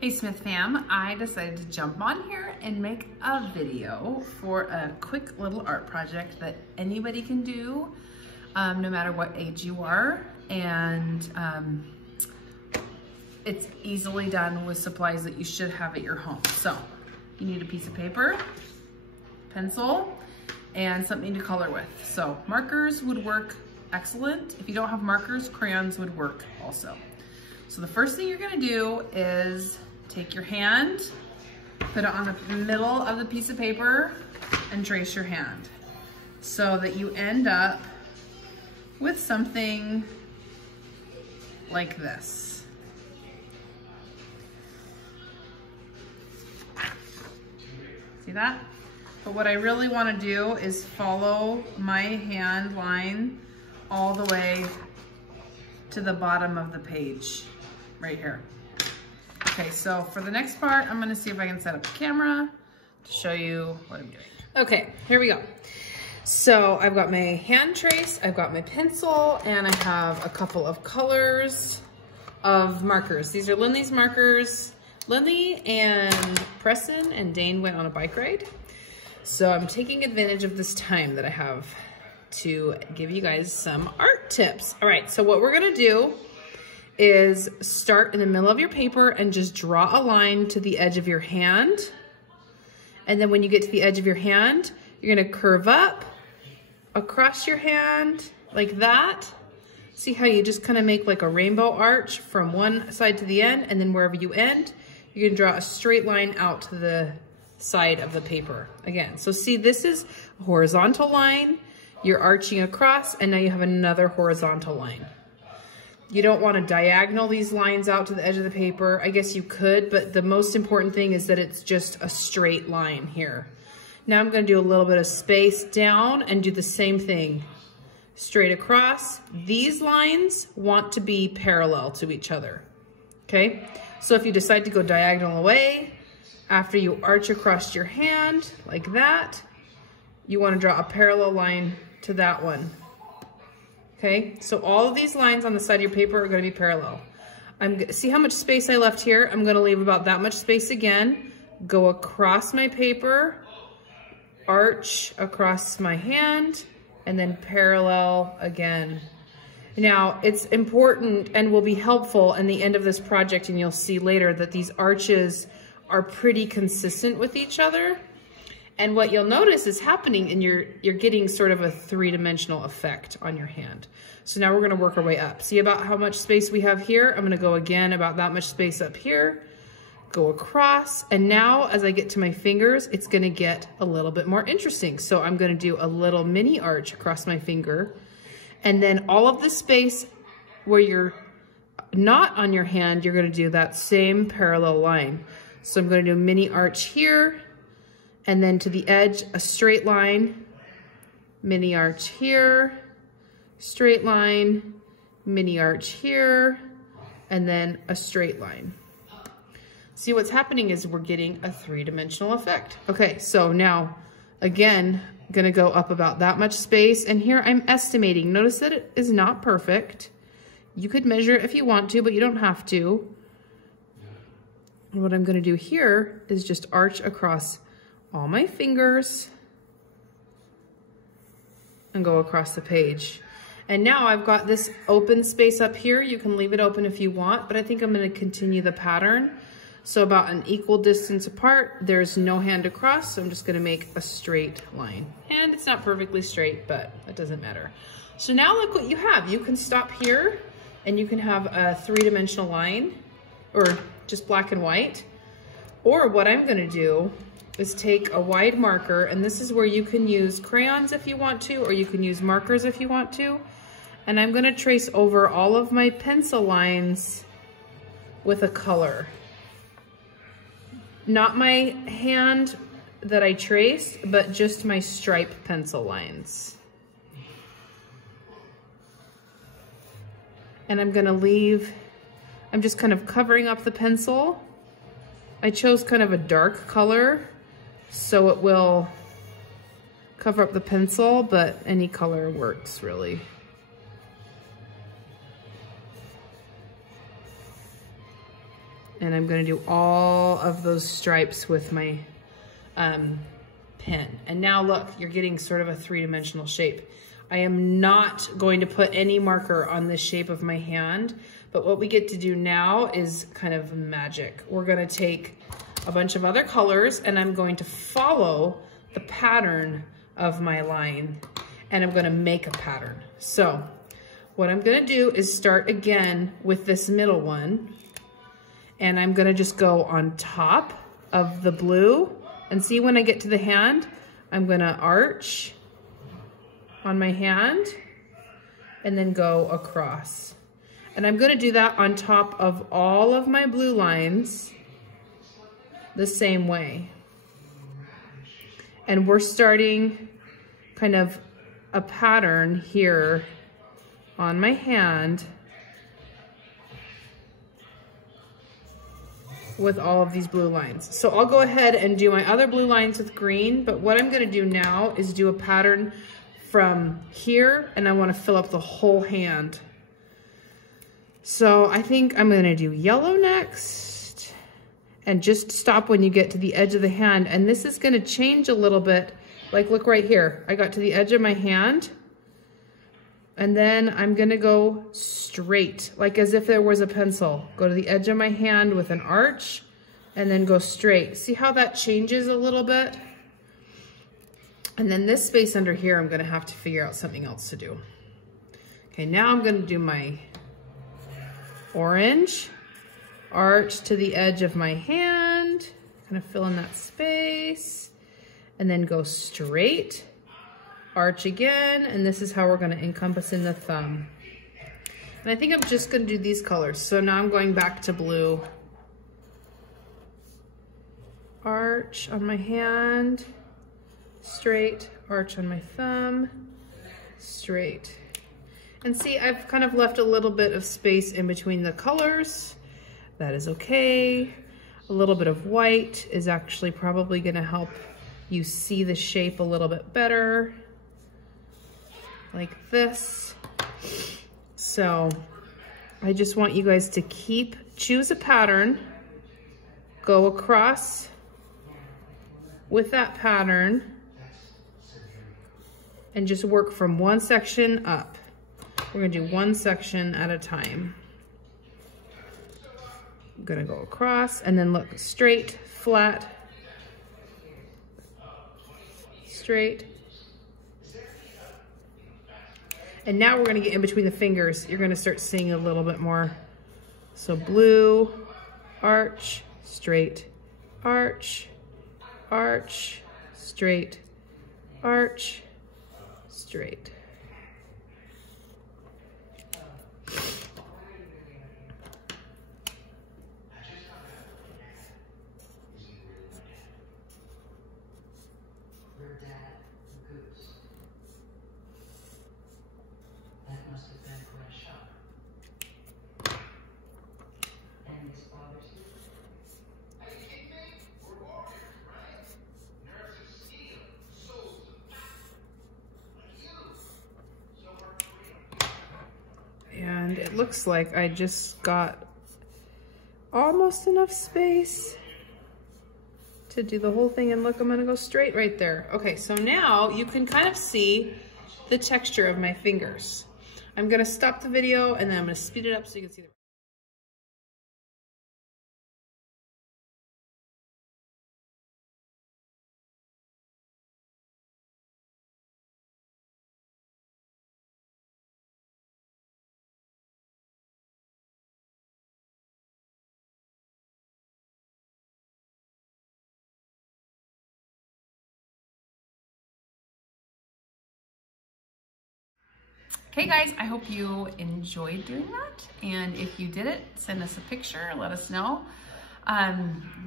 Hey Smith fam, I decided to jump on here and make a video for a quick little art project that anybody can do, no matter what age you are, and it's easily done with supplies that you should have at your home. So you need a piece of paper, pencil, and something to color with. So markers would work excellent. If you don't have markers, crayons would work also. So the first thing you're gonna do is take your hand, put it on the middle of the piece of paper, and trace your hand so that you end up with something like this. See that? But what I really want to do is follow my hand line all the way to the bottom of the page right here. Okay, so for the next part, I'm gonna see if I can set up the camera to show you what I'm doing. Okay, here we go. So I've got my hand trace, I've got my pencil, and I have a couple of colors of markers. These are Lindley's markers. Lindley and Preston and Dane went on a bike ride. So I'm taking advantage of this time that I have to give you guys some art tips. All right, so what we're gonna do is start in the middle of your paper and just draw a line to the edge of your hand. And then when you get to the edge of your hand, you're gonna curve up across your hand like that. See how you just kind of make like a rainbow arch from one side to the end, and then wherever you end, you're gonna draw a straight line out to the side of the paper again. So see, this is a horizontal line, you're arching across, and now you have another horizontal line. You don't want to diagonal these lines out to the edge of the paper. I guess you could, but the most important thing is that it's just a straight line here. Now I'm going to do a little bit of space down and do the same thing. Straight across. These lines want to be parallel to each other. Okay? So if you decide to go diagonal away, after you arch across your hand like that, you want to draw a parallel line to that one. Okay, so all of these lines on the side of your paper are going to be parallel. See how much space I left here? I'm going to leave about that much space again. Go across my paper, arch across my hand, and then parallel again. Now, it's important and will be helpful in the end of this project, and you'll see later that these arches are pretty consistent with each other. And what you'll notice is happening, and you're getting sort of a three-dimensional effect on your hand. So now we're gonna work our way up. See about how much space we have here? I'm gonna go again about that much space up here, go across, and now as I get to my fingers, it's gonna get a little bit more interesting. So I'm gonna do a little mini arch across my finger, and then all of the space where you're not on your hand, you're gonna do that same parallel line. So I'm gonna do a mini arch here, and then to the edge, a straight line, mini arch here, straight line, mini arch here, and then a straight line. See, what's happening is we're getting a three-dimensional effect. Okay, so now, again, gonna go up about that much space, and here I'm estimating. Notice that it is not perfect. You could measure it if you want to, but you don't have to. And what I'm gonna do here is just arch across all my fingers and go across the page. And now I've got this open space up here. You can leave it open if you want, but I think I'm going to continue the pattern. So about an equal distance apart, there's no hand across, so I'm just going to make a straight line. And it's not perfectly straight, but it doesn't matter. So now look what you have. You can stop here and you can have a three-dimensional line, or just black and white. Or what I'm going to do is take a wide marker, and this is where you can use crayons if you want to, or you can use markers if you want to. And I'm gonna trace over all of my pencil lines with a color. Not my hand that I traced, but just my stripe pencil lines. And I'm gonna leave, I'm just kind of covering up the pencil. I chose kind of a dark color, so it will cover up the pencil, but any color works really. And I'm gonna do all of those stripes with my pen. And now look, you're getting sort of a three-dimensional shape. I am not going to put any marker on this shape of my hand, but what we get to do now is kind of magic. We're gonna take a bunch of other colors and I'm going to follow the pattern of my line and I'm gonna make a pattern. So what I'm gonna do is start again with this middle one and I'm gonna just go on top of the blue and see when I get to the hand, I'm gonna arch on my hand and then go across. And I'm gonna do that on top of all of my blue lines the same way. And we're starting kind of a pattern here on my hand with all of these blue lines. So I'll go ahead and do my other blue lines with green, but what I'm gonna do now is do a pattern from here and I wanna fill up the whole hand. So I think I'm gonna do yellow next and just stop when you get to the edge of the hand. And this is gonna change a little bit. Like look right here, I got to the edge of my hand and then I'm gonna go straight, like as if there was a pencil. Go to the edge of my hand with an arch and then go straight. See how that changes a little bit? And then this space under here, I'm gonna have to figure out something else to do. Okay, now I'm gonna do my orange, arch to the edge of my hand, kind of fill in that space, and then go straight, arch again, and this is how we're gonna encompass in the thumb. And I think I'm just gonna do these colors. So now I'm going back to blue. Arch on my hand, straight, arch on my thumb, straight. And see, I've kind of left a little bit of space in between the colors. That is okay. A little bit of white is actually probably gonna help you see the shape a little bit better, like this. So I just want you guys to choose a pattern, go across with that pattern, and just work from one section up. We're gonna do one section at a time. I'm gonna go across and then look straight, flat, straight. And now we're gonna get in between the fingers. You're gonna start seeing a little bit more. So blue, arch, straight, arch, arch, straight, arch, straight. And it looks like I just got almost enough space to do the whole thing. And look, I'm gonna go straight right there. Okay, so now you can kind of see the texture of my fingers. I'm gonna stop the video and then I'm gonna speed it up so you can see the Okay guys, I hope you enjoyed doing that. And if you did it, send us a picture, let us know.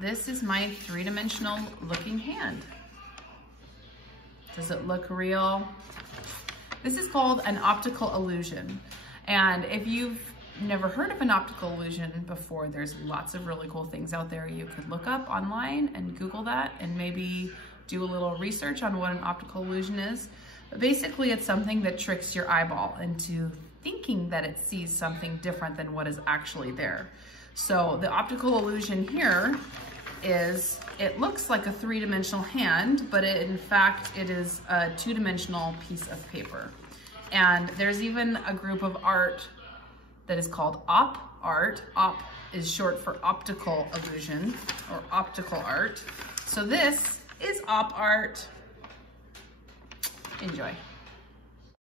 This is my three-dimensional looking hand. Does it look real? This is called an optical illusion. And if you've never heard of an optical illusion before, there's lots of really cool things out there you could look up online and Google that and maybe do a little research on what an optical illusion is. But basically, it's something that tricks your eyeball into thinking that it sees something different than what is actually there. So the optical illusion here is, it looks like a three-dimensional hand, but in fact, it is a two-dimensional piece of paper. And there's even a group of art that is called op art. Op is short for optical illusion or optical art. So this is op art. Enjoy.